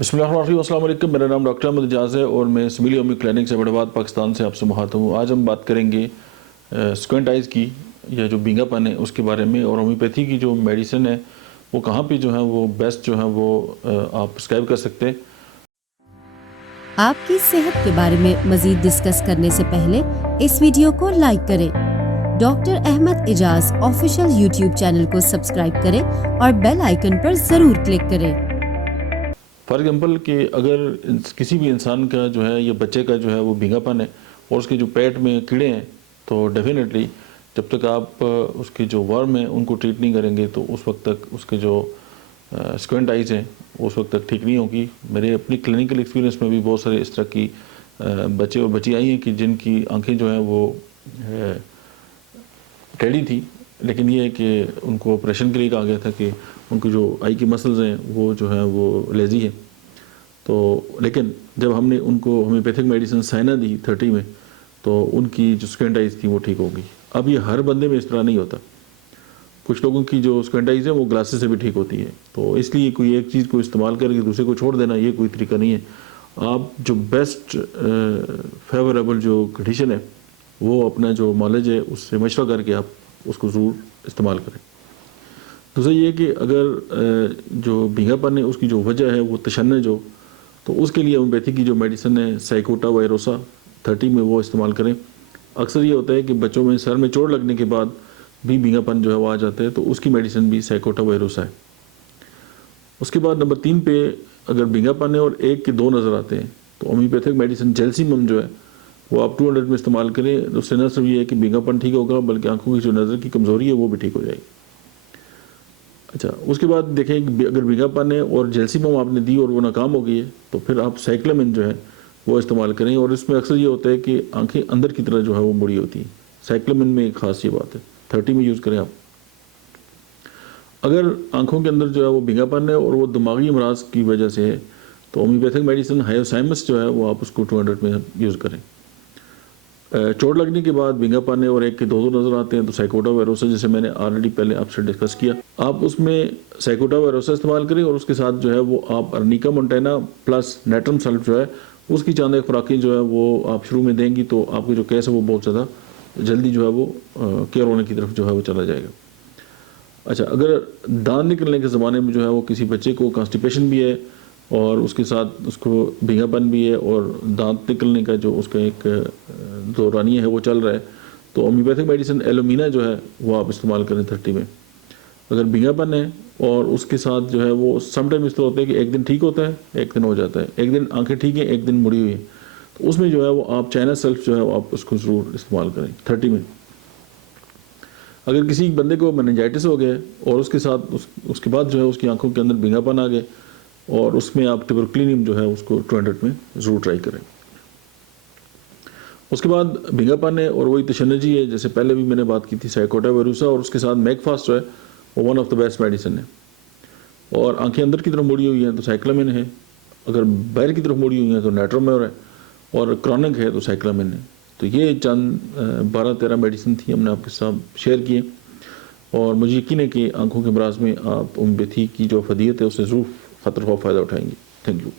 बिस्मिल्लाहिर्रहमानिर्रहीम, अस्सलाम वालेकुम। मेरा नाम डॉक्टर अहमद एजाज़ है और मैं सिविल होम्योपैथी क्लिनिक से इस्लामाबाद पाकिस्तान से आपसे मुखातिब हूँ। आज हम बात करेंगे स्क्वेंट आइज़ की या जो बींगापन है उसके बारे में, और होम्योपैथी की जो मेडिसिन है वो कहाँ पे जो है वो बेस्ट जो है वो आप प्रिस्क्राइब कर सकते हैं। आपकी सेहत के बारे में मजीद डिस्कस करने से पहले इस वीडियो को लाइक करें, doctor Ahmad Ejaz official YouTube channel को सब्सक्राइब करें और बेल आइकन पर ज़रूर क्लिक करें। फॉर एग्जांपल कि अगर किसी भी इंसान का जो है या बच्चे का जो है वो भींगापन है और उसके जो पेट में कीड़े हैं, तो डेफिनेटली जब तक आप उसके जो वर्म हैं उनको ट्रीट नहीं करेंगे तो उस वक्त तक उसके जो स्क्वेंट आइज़ हैं उस वक्त तक ठीक नहीं होगी। मेरे अपनी क्लिनिकल एक्सपीरियंस में भी बहुत सारे इस तरह की बच्चे और बच्ची आई हैं कि जिनकी आंखें जो हैं वो टेढ़ी थी, लेकिन ये है कि उनको ऑपरेशन के लिए कहा गया था कि उनकी जो आई की मसल्स हैं वो जो है वो लेज़ी है। तो लेकिन जब हमने उनको होम्योपैथिक मेडिसिन साइना दी 30 में, तो उनकी जो स्क्वेंट आइज़ थी वो ठीक हो गई। अब ये हर बंदे में इस तरह नहीं होता, कुछ लोगों की जो स्क्वेंट आइज़ है वो ग्लासेस से भी ठीक होती है। तो इसलिए कोई एक चीज़ को इस्तेमाल करके दूसरे को छोड़ देना ये कोई तरीका नहीं है। आप जो बेस्ट फेवरेबल जो कंडीशन है वो अपना जो नॉलेज है उससे मशवरा करके आप उसको ज़रूर इस्तेमाल करें। दूसरा ये कि अगर जो भींगापन है उसकी जो वजह है वो तशन्नुज हो, तो उसके लिए होम्योपैथी की जो मेडिसिन है साइकोटा वायरोसा 30 में वो इस्तेमाल करें। अक्सर ये होता है कि बच्चों में सर में चोट लगने के बाद भी भींगापन जो है वो आ जाता है, तो उसकी मेडिसिन भी साइकोटा वायरोसा है। उसके बाद नंबर 3 पे अगर भींगापन है और 1 के 2 नज़र आते हैं, तो होम्योपैथिक मेडिसिन जेल्सिमम जो है वो आप 200 में इस्तेमाल करें। उससे न सिर्फ ये है कि भींगापन ठीक होगा बल्कि आंखों की जो नज़र की कमज़ोरी है वो भी ठीक हो जाएगी। अच्छा, उसके बाद देखें कि अगर भींगापन है और जेल्सिमम आपने दी और वो नाकाम हो गई है, तो फिर आप साइक्लामिन जो है वो इस्तेमाल करें। और इसमें अक्सर ये होता है कि आंखें अंदर की तरह जो है वो मुड़ी होती है। साइक्लामिन में एक खास ये बात है, 30 में यूज़ करें आप। अगर आंखों के अंदर जो है वो भींगापन है और वो दिमागी अमराज की वजह से है, तो होम्योपैथिक मेडिसिन हायोसाइमस जो है वो आप उसको 200 में यूज़ करें। चोट लगने के बाद भींगापन है और 1 के 2 नज़र आते हैं, तो साइकोटा वायरोसा जैसे मैंने ऑलरेडी पहले आपसे डिस्कस किया, आप उसमें साइकोटा वायरोसा इस्तेमाल करें और उसके साथ जो है वो आप arnica montana plus natrum sulph जो है उसकी चंद एक खुराकें जो है वो आप शुरू में देंगी, तो आपकी जो केस है वो बहुत ज़्यादा जल्दी जो है वो केयर होने की तरफ जो है वो चला जाएगा। अच्छा, अगर दांत निकलने के ज़माने में जो है वो किसी बच्चे को कॉन्स्टिपेशन भी है और उसके साथ उसको भींगापन भी है और दांत निकलने का जो उसका एक दौरानिया है वो चल रहा है, तो होम्योपैथिक मेडिसिन एलोमिना जो है वो आप इस्तेमाल करें 30 में। अगर भींगापन है और उसके साथ जो है वो समटाइम इस तरह होता है कि एक दिन ठीक होता है एक दिन हो जाता है, एक दिन आंखें ठीक हैं एक दिन मुड़ी हुई है, तो उसमें जो है वो आप चाइना सेल्फ जो है वो आप उसको ज़रूर इस्तेमाल करें 30 में। अगर किसी बंदे को मेनिंजाइटिस हो गया और उसके साथ उसके बाद जो है उसकी आंखों के अंदर भींगापन आ गए, और उसमें आप ट्यूबरक्लिनियम जो है उसको 200 में ज़रूर ट्राई करें। उसके बाद भींगापन है और वही तशन्नुजी है, जैसे पहले भी मैंने बात की थी साइकोटा वायरोसा, और उसके साथ मैकफास्ट जो है वो one of the best medicine है। और आंखें अंदर की तरफ मुड़ी हुई हैं तो साइक्लामिन है, अगर बाहर की तरफ मुड़ी हुई हैं तो नेट्रोमेर है, और क्रॉनिक है तो साइक्लामिन है। तो ये चंद 12-13 मेडिसिन थी हमने आपके साथ शेयर किए, और मुझे यकीन है कि आंखों के अमराज में आप होम्योपैथी की जो अफदियत है उससे ज़रूर ख़ातिर ख्वाह फ़ायदा उठाएंगे। Thank you.